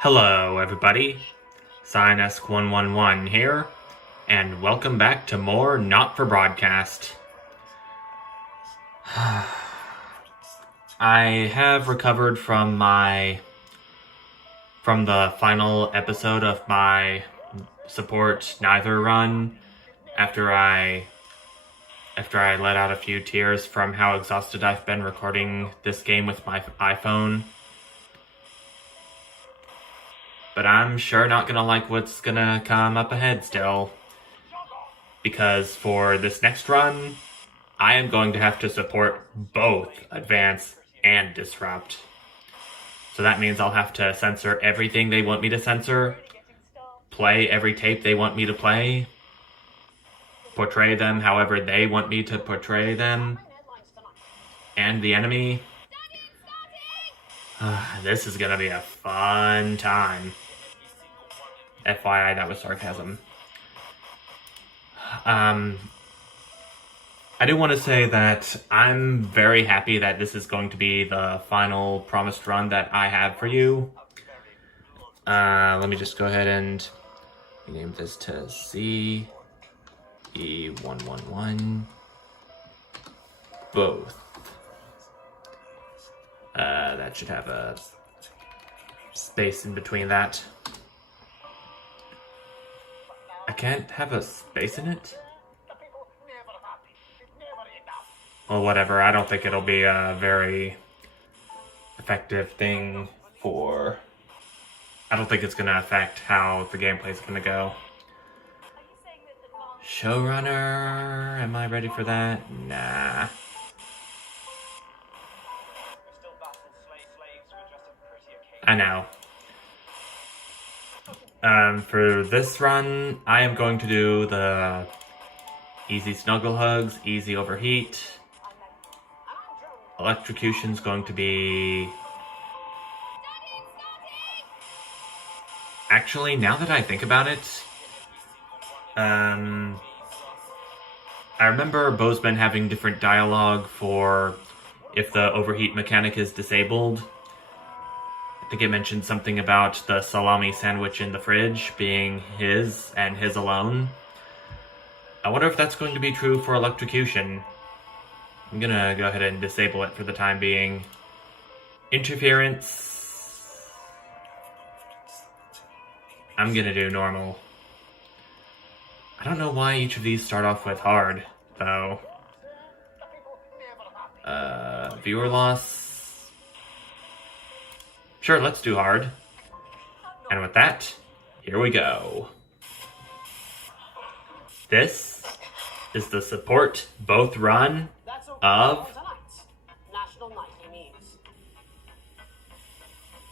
Hello, everybody. SignEsk111 here, and welcome back to more Not for Broadcast. I have recovered from the final episode of my support neither run after I let out a few tears from how exhausted I've been recording this game with my iPhone. But I'm sure not gonna like what's gonna come up ahead still. Because for this next run, I am going to have to support both Advance and Disrupt. So that means I'll have to censor everything they want me to censor, play every tape they want me to play, portray them however they want me to portray them, and the enemy. This is gonna be a fun time. FYI, that was sarcasm. I do want to say that I'm very happy that this is going to be the final promised run that I have for you. Let me just go ahead and rename this to CE111. Both. That should have a space in between that. I can't have a space in it? Well, whatever. I don't think it'll be a very effective thing for... I don't think it's going to affect how the gameplay is going to go. Showrunner, am I ready for that? Nah. I know. For this run, I am going to do the easy snuggle hugs, easy overheat. Electrocution's going to be... Actually, now that I think about it, I remember Bozeman having different dialogue for if the overheat mechanic is disabled. I think it mentioned something about the salami sandwich in the fridge being his and his alone. I wonder if that's going to be true for electrocution. I'm gonna go ahead and disable it for the time being. Interference. I'm gonna do normal. I don't know why each of these start off with hard, though. Viewer loss. Sure, let's do hard. And with that, here we go. This is the support both run of...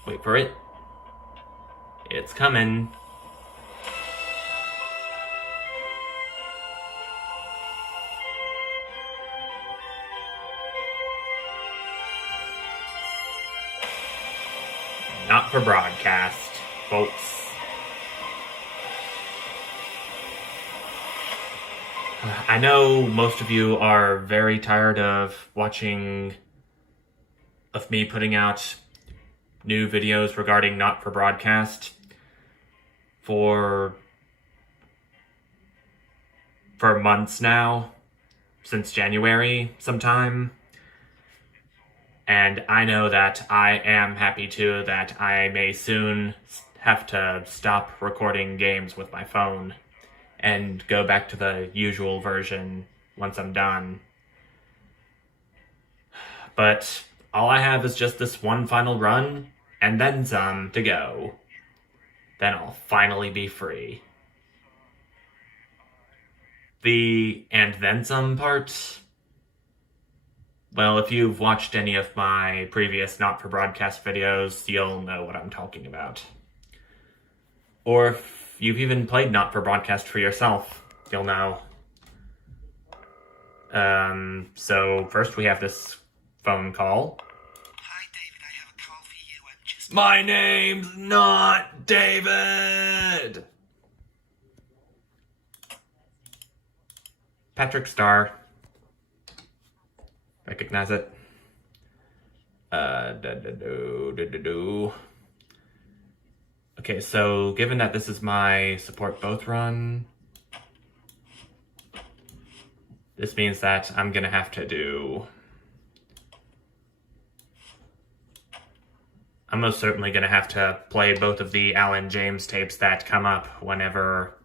Wait for it. It's coming. Not for broadcast, folks. I know most of you are very tired of me putting out new videos regarding Not for Broadcast for months now, since January sometime. And I know that I am happy too that I may soon have to stop recording games with my phone and go back to the usual version once I'm done. But all I have is just this one final run, and then some to go. Then I'll finally be free. The and then some part... Well, if you've watched any of my previous Not for Broadcast videos, you'll know what I'm talking about. Or if you've even played Not for Broadcast for yourself, you'll know. So first we have this phone call. Hi, David, I have a call for you. I'm just... My name's not David! Patrick Star. Recognize it. Okay, so given that this is my support both run, this means that I'm gonna have to do... I'm most certainly gonna have to play both of the Alan James tapes that come up whenever...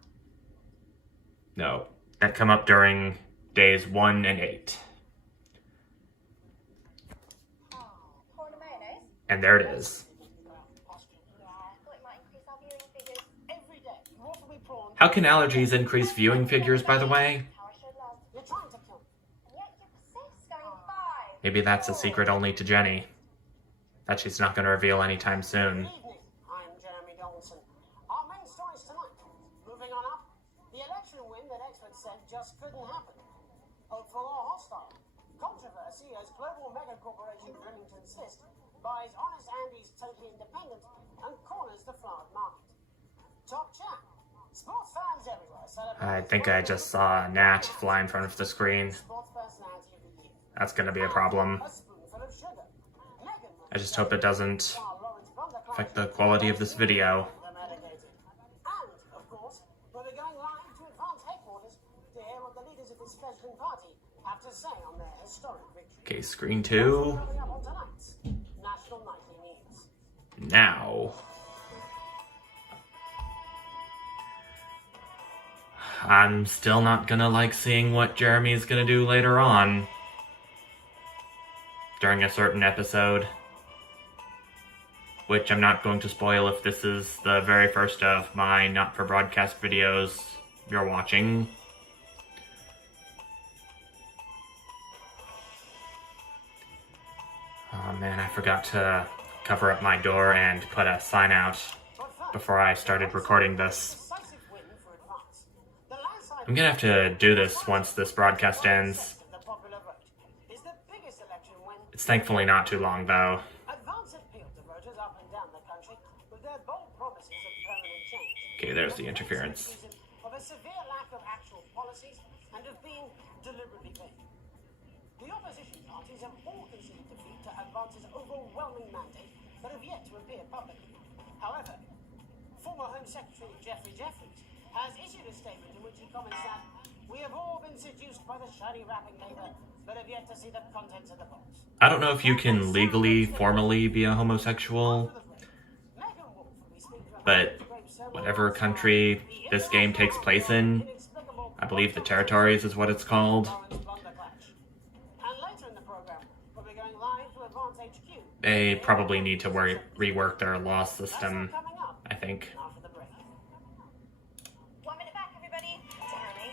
No, that come up during days 1 and 8. And there it is. How can allergies increase viewing figures, by the way? Maybe that's a secret only to Jenny, that she's not going to reveal anytime soon. I'm Jeremy Donaldson. Our main stories tonight. Moving on up, the election win that experts said just couldn't happen. Hopeful or hostile. Controversy as global mega corporation Remington Cyst buys Honest Andy's Totally Independent and corners the flowered market. Top chat. Sports fans everywhere celebrate. I think I just saw a gnat fly in front of the screen. Sports personality of the year. That's going to be a problem. A spoonful of sugar. Meghan I just hope it doesn't while Lawrence Brundle affect the quality of this video. And, of course, we'll be going live to Advance headquarters to hear what the leaders of this fledgling party have to say on their historic victory. Okay, screen 2. Coming up on tonight's National Nightly News. Now. I'm still not gonna like seeing what Jeremy's gonna do later on during a certain episode, which I'm not going to spoil if this is the very first of my not for broadcast videos you're watching. Oh man, I forgot to cover up my door and put a sign out before I started recording this. Decisive win for Advance. The landslide I'm gonna have to do this once this broadcast ends. the popular vote is the biggest election win. It's thankfully not too long though. Advance appealed to voters up and down the country with their bold promises of permanent change. Okay, there's the interference. Of a severe lack of actual policies and of being deliberately vague. The opposition parties have all conceded defeat to Advance's overwhelming mandate, but have yet to appear publicly. However, former Home Secretary Geoffrey Jeffries has issued a statement in which he comments that we have all been seduced by the shiny wrapping paper, but have yet to see the contents of the box. I don't know if you can legally, formally be a homosexual, Meghan Wolf will be speaking about but whatever country this game takes place in, I believe the territories is what it's called, And later in the program, we'll be going live to Advance HQ. they probably need to rework their law system, Coming up I think. after the break. 1 minute back, everybody. Jeremy,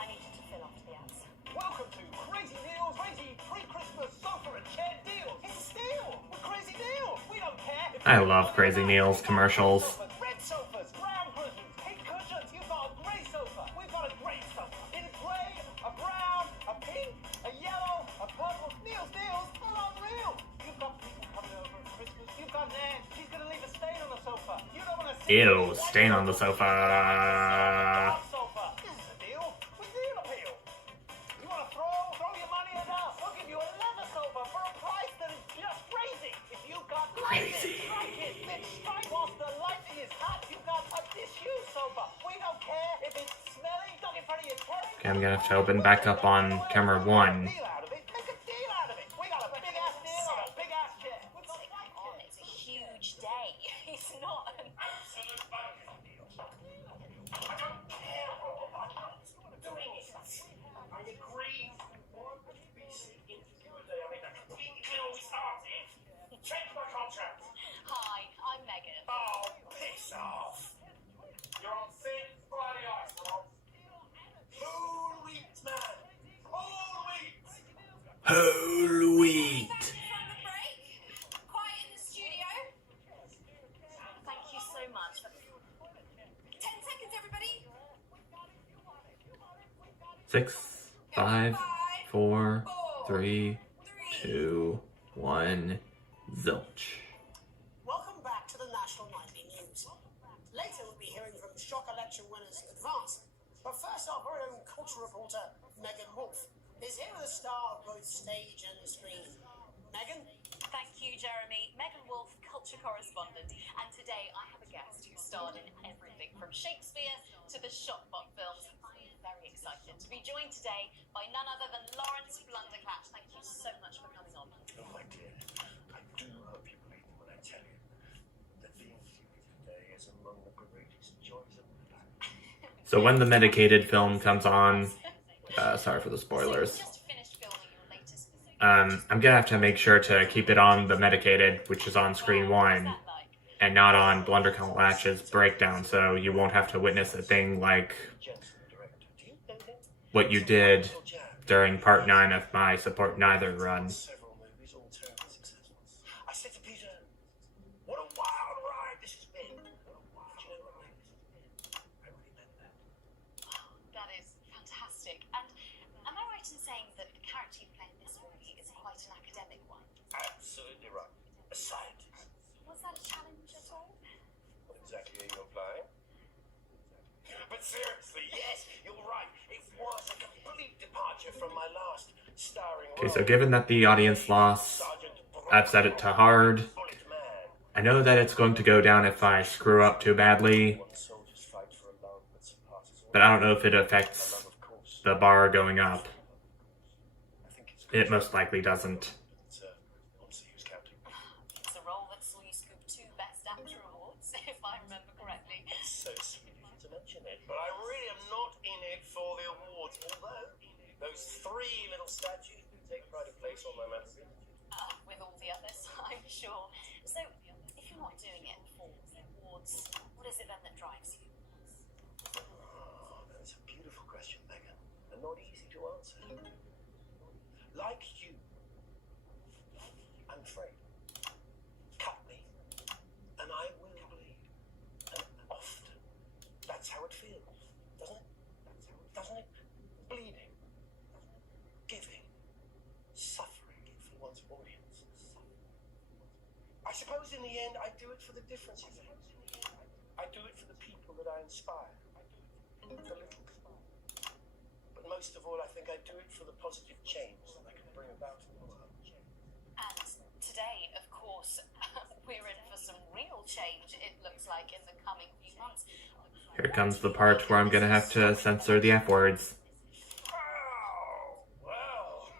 I need you to fill up to the ads. Welcome to Crazy Deals, crazy pre-Christmas sofa and chair deals. It's a steal with Crazy Deals. We don't care. If I love Crazy Neil's commercials. Red sofas, brown cushions, pink cushions. You've got a grey sofa. We've got a grey sofa. In a grey, a brown, a pink, a yellow, a purple. Neil's deals are unreal. You've got people coming over at Christmas. You've got Nan. She's going to leave a stain on the sofa. You don't want to see Ew, stain on the sofa. sofa. This is a deal with deal appeal. You want to throw your money at us? We'll give you a leather sofa for a price that is just crazy. If you've got Crazy. strike it, then strike whilst the lighting is hot. You've got a disused sofa. We don't care if it's smelly. Don't in front of your toilet. Okay, I'm gonna have to open back up on camera 1. Deal out of it. Make a deal out of it. We got a big ass deal on a big ass chair. We've got a white On, chair. it's a huge day. It's not an Absolute bonus deal. I don't care what I'm doing it. I agree. BBC interview a day. I mean, the complete deal started. Check my contract. Hi, I'm Megan. Oh, piss off. You're on thin, bloody ice, Rob. Whole wheat, man. Whole wheat. Whole wheat. From the break. Quiet in the studio. Thank you so much. 10 seconds, everybody. 6, 5, 4, 3, 2, 1, zilch. Welcome back to the National Nightly News. Later we'll be hearing from shock election winners Advance. But first our very own culture reporter, Meghan Wolf, is here with a star of both stage and screen. Meghan? Thank you, Jeremy. Megan Wolf, culture correspondent. And today I have a guest who starred in everything from Shakespeare to the Shotbox films. I am very excited to be joined today by none other than Lawrence Blunderclatch. Thank you so much for coming on. Oh, my dear, I do hope you believe me when I tell you that being with you today is among the greatest joys of my life. So when the medicated film comes on, sorry for the spoilers. Just finished filming your latest. I'm gonna have to make sure to keep it on the medicated, which is on screen one, and not on Blunderclatch's breakdown, so you won't have to witness a thing like Jensen, the director, do you know him? what you did Uncle Jack. during part 9 of my Support Neither run. Several movies, all terribly successful. I said to Peter, what a wild ride this has been. What a wild ride this has been. I really meant that. That is fantastic. And am I right in saying that the character you play in this movie is quite an academic one? Absolutely right. A scientist. Was that a challenge at all? What exactly are you implying? But seriously, yes, you're right. It was a complete departure from my last starring Okay, role. so given that the audience lost, Sergeant I've set it to hard. Bullet Man. I know that it's going to go down if I screw up too badly, When soldiers fight for a love that surpasses all. but I don't know if it affects Love, of course. the bar going up. I think it's It most likely doesn't. It's, honestly, who's counting? It's a role that saw you scoop 2 Best Actor awards, if I remember correctly. So sweet of you to mention it. But I really am not in it for the awards, although those 3 little statues do take pride of place on my mantelpiece. With all the others, I'm sure. So, if you're not doing it for the awards, what is it then that drives you? Oh, that's a beautiful question, Megan, and not easy to answer. Like you, I'm afraid. Cut me, and I will bleed. And often, that's how it feels, doesn't it? Doesn't it? Bleeding, giving, suffering for one's audience. I suppose in the end, I do it for the difference it makes. I do it for the people that I inspire. The little people. But most of all, I think I do it for the positive change that I can bring about in the world. And today, of course, we're in for some real change, it looks like, in the coming few months. Here comes the part where I'm gonna have to censor the F words. Oh, well.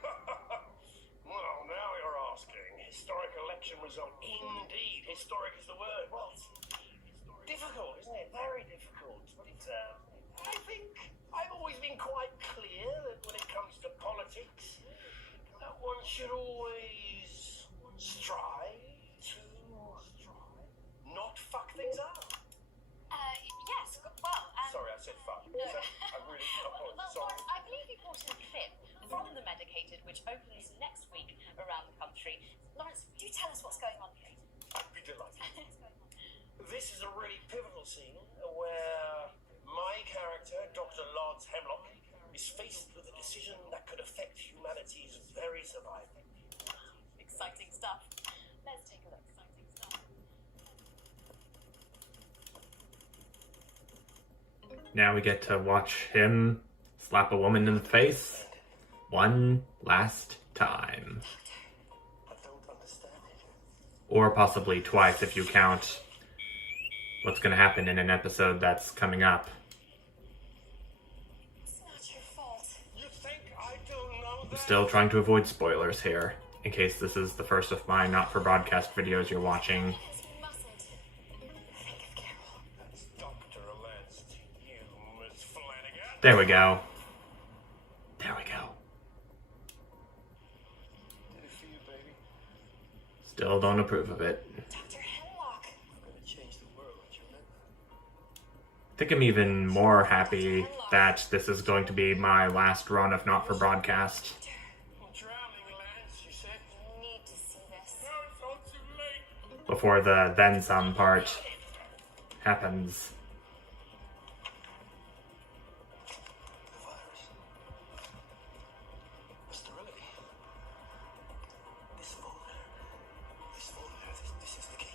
Well, now you're asking. Historic election result. Indeed, historic is the word. Well, it's difficult, isn't it? Very difficult. But I think I've always been quite clear that when it comes to politics, one should always strive to not fuck things up. Yes, well, Sorry, I said fuck. No. I really Well, sorry. Lawrence, I believe you brought in a clip from The Medicated, which opens next week around the country. Lawrence, do tell us what's going on here. I'd be delighted. This is a really pivotal scene where my character, Dr. Lance Hemlock, is faced with a decision that could affect humanity's very survival. Exciting stuff. Let's take a look. Now we get to watch him slap a woman in the face one last time. I don't understand it. Or possibly twice if you count what's gonna happen in an episode that's coming up. It's not your fault. You think I don't know I'm that? still trying to avoid spoilers here, in case this is the first of my not-for-broadcast videos you're watching. Because you mustn't. Think of Carol. That's Dr. Lance to you, Miss Flanagan. There we go. There we go. Did it for you, baby? Still don't approve of it. Dr. Hemlock. I'm gonna change the world, you know? I think I'm even more happy that this is going to be my last run of not-for-broadcast. I'm drowning, Lance, you said? You need to see this. No, it's all too late. Before the then-some part happens. The virus. Sterility. This folder. This is the key.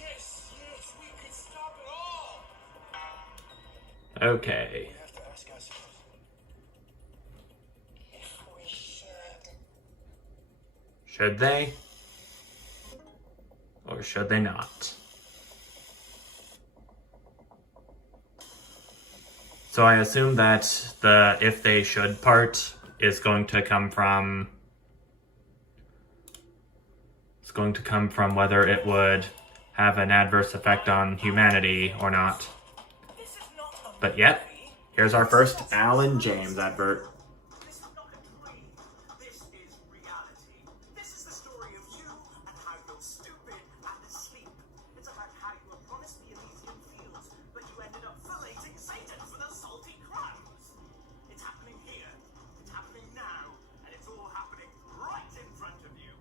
Yes, we could stop it all. Okay. We have to ask ourselves if we should. Should they? Or should they not? So I assume that the if they should part is going to come from... It's going to come from whether it would have an adverse effect on humanity or not. But yet, here's our first Alan James advert. This is not a dream. This is reality. This is the story of you and how you're stupid and asleep. It's about how you were promised the Elysian fields, but you ended up filleting Satan for the salty crumbs. It's happening here. It's happening now. And it's all happening right in front of you.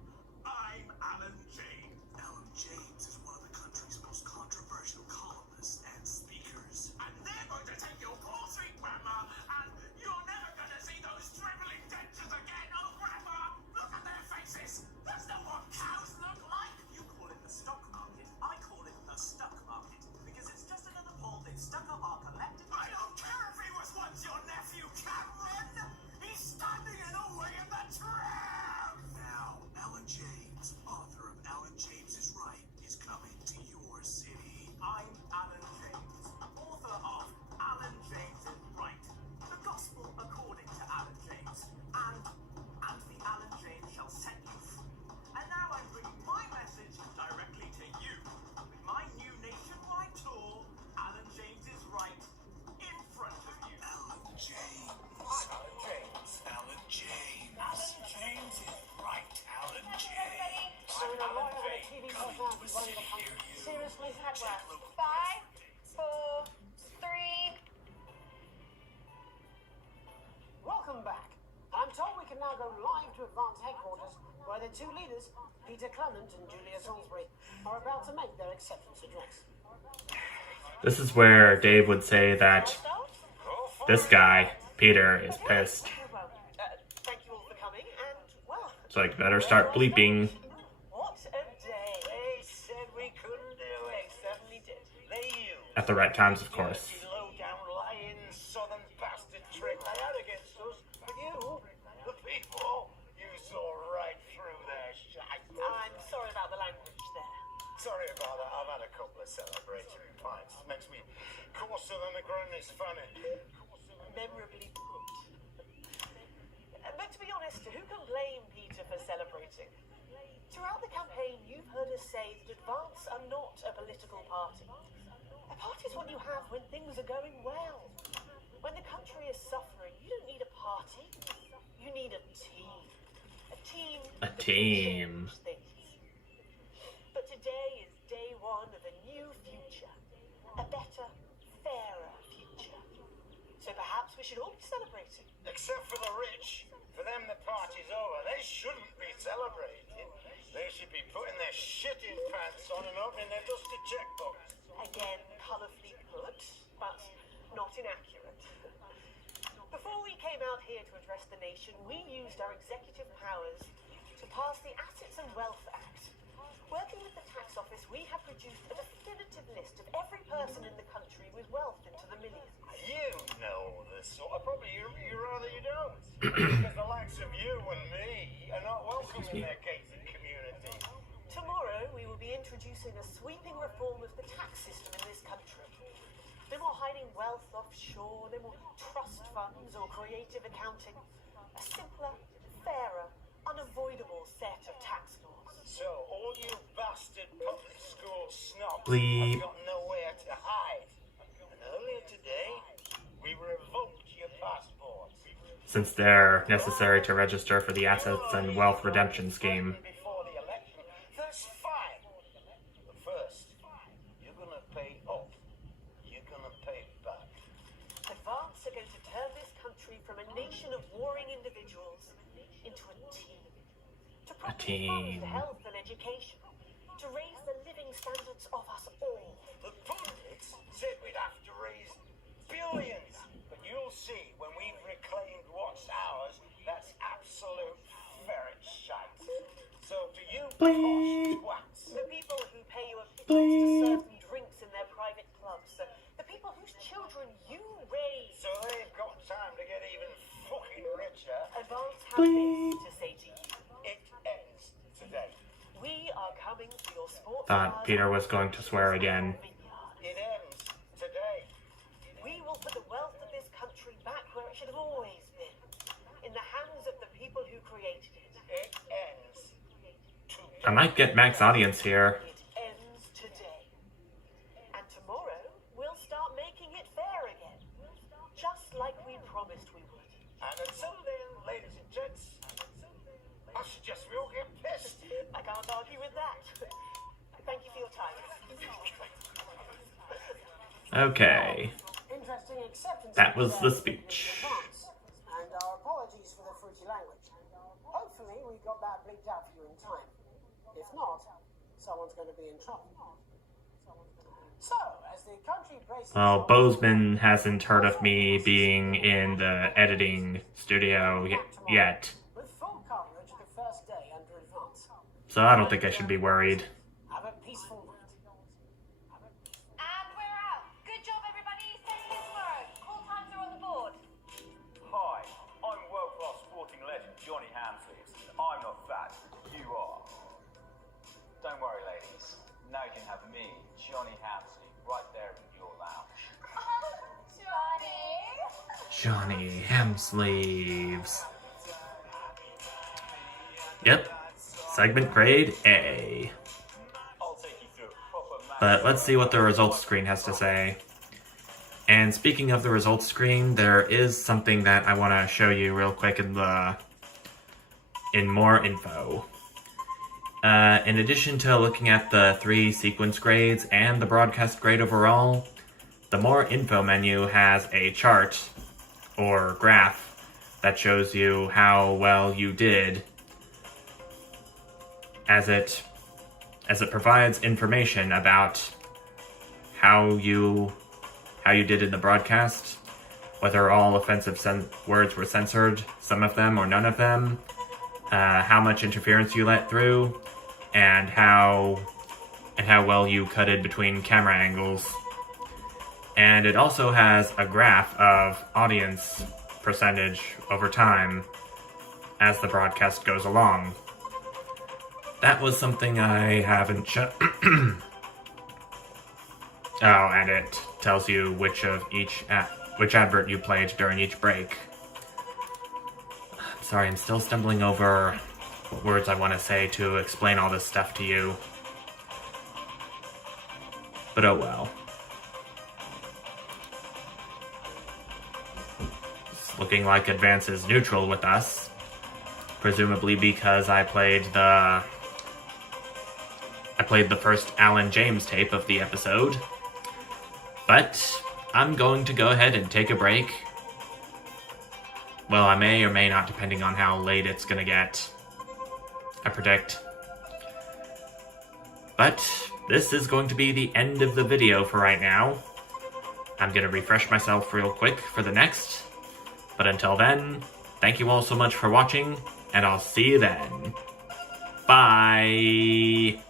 I'm Alan James. Alan James is one of the country's most controversial columnists and speakers. And they're going to take your poor sweet grandma, and you're never going to see those dribbling dentures again. Oh, grandma, look at their faces. That's not what cows look like. You call it the stock market. I call it the stuck market. Because it's just another poll they've stuck up our collective... I don't care if he was once your nephew, Cameron. He's standing in the way of the tram. Now, Alan James, author of Alan James is Right, is coming to your city. I'm Alan James, author of Alan James is Right, the gospel according to Alan James, and the Alan James shall set you free. And now I'm bringing my message directly to you with my new nationwide tour, Alan James is Right, in front of you. Alan James. Alan James. Alan James. Alan James is right. Alan James. So in a lawyer and a TV personality running the country. Seriously, Headwell. 5, 4, 3. welcome back. I'm told we can now go live to Advance headquarters, where the two leaders, Peter Clement and Julia Salisbury, are about to make their acceptance address. This is where Dave would say that this guy, Peter, is pissed. Thank you all for coming, and, well, So I better start bleeping. what a day. They said we couldn't do it, certainly did. They used At the right times, of course. the low-down lying southern bastard trick they had against us. But you, the people, you saw right through their shite. I'm sorry about the language there. Sorry about that. I've had a couple of celebratory pints. Makes me coarser than a granny's fanny. Memorably put. But to be honest, who can blame Peter for celebrating? Throughout the campaign, you've heard us say that Advance are not a political party. A party is what you have when things are going well. When the country is suffering, you don't need a party. You need a team. A team. A that can team. change things. But today is day one of a new future. A better, fairer future. So perhaps we should all be celebrating. Except for the rich. For them, the party's over. They shouldn't be celebrating. They should be putting their shitting pants on and opening their dusty checkbooks. Again, colourfully put, but not inaccurate. Before we came out here to address the nation, we used our executive powers to pass the Assets and Wealth Act. Working with the tax office, we have produced a definitive list of every person in the country with wealth into the millions. You know this sort of probably you rather you don't. Because the likes of you and me are not welcome in their gated community. Tomorrow, we will be introducing a sweeping reform of the tax system in this country. No more hiding wealth offshore, no more trust funds or creative accounting. A simpler, fairer, unavoidable set of tax laws. So, all you bastard public school snobs Bleep. have got nowhere to hide. And earlier today, we revoked your passports. Since they're necessary to register for the Assets and Wealth Redemption Scheme. Before the election. That's fine. But first, you're gonna pay up. You're gonna pay back. Advance are going to turn this country from a nation of warring individuals into a team. To properly team. fund health and education. To raise the living standards of us all. The pundits said we'd have to raise billions. But you'll see when we've reclaimed what's ours, that's absolute ferret shite. So to you Bleep. posh twats, The people who pay you a pittance to serve them drinks in their private clubs. The people whose children you raise. so they've got time to get even fucking richer. Advance have this to say to you. It ends coming for your sports Thought cars Peter was going to swear again. It ends today. We will put the wealth of this country back where it should have always been, in the hands of the people who created it. It ends today. I might get max audience here. It ends today. And tomorrow, we'll start making it fair again. Just like we promised we would. And until then, ladies and gents, I suggest we all get pissed. I can't argue with that. Thank you for your time. Okay. Interesting acceptance. That was the speech. And our apologies for the fruity language. Hopefully we got that bleeped out for you in time. If not, someone's going to be in trouble. So, as the country braces... Well, Bozeman hasn't heard of me being in the editing studio yet, With full coverage of the first day under advance. so I don't think I should be worried. Have a peaceful night. And we're out. Good job, everybody. Same here tomorrow. Call times are on the board. Hi, I'm world-class sporting legend Johnny Hamsleeves, and I'm not fat. You are. Don't worry, ladies. Now you can have me, Johnny Hamsleeve, right there in your lounge. Johnny. Johnny Hamsleeves. Yep. Segment grade A. I'll take you through a proper match. But let's see what the results screen has to say. And speaking of the results screen, there is something that I want to show you real quick in more info. In addition to looking at the 3 sequence grades and the broadcast grade overall, the more info menu has a chart or graph that shows you how well you did, as it provides information about how you did in the broadcast, whether all offensive words were censored, some of them or none of them, how much interference you let through, and how well you cutted between camera angles. And it also has a graph of audience percentage over time as the broadcast goes along. That was something I haven't Oh, and it tells you which advert you played during each break. I'm sorry, I'm still stumbling over what words I want to say to explain all this stuff to you. But oh well. It's looking like Advance is neutral with us. Presumably because I played the first Alan James tape of the episode. But I'm going to go ahead and take a break. Well, I may or may not, depending on how late it's gonna get. I predict. But this is going to be the end of the video for right now. I'm gonna refresh myself real quick for the next. But until then, thank you all so much for watching, and I'll see you then. Bye!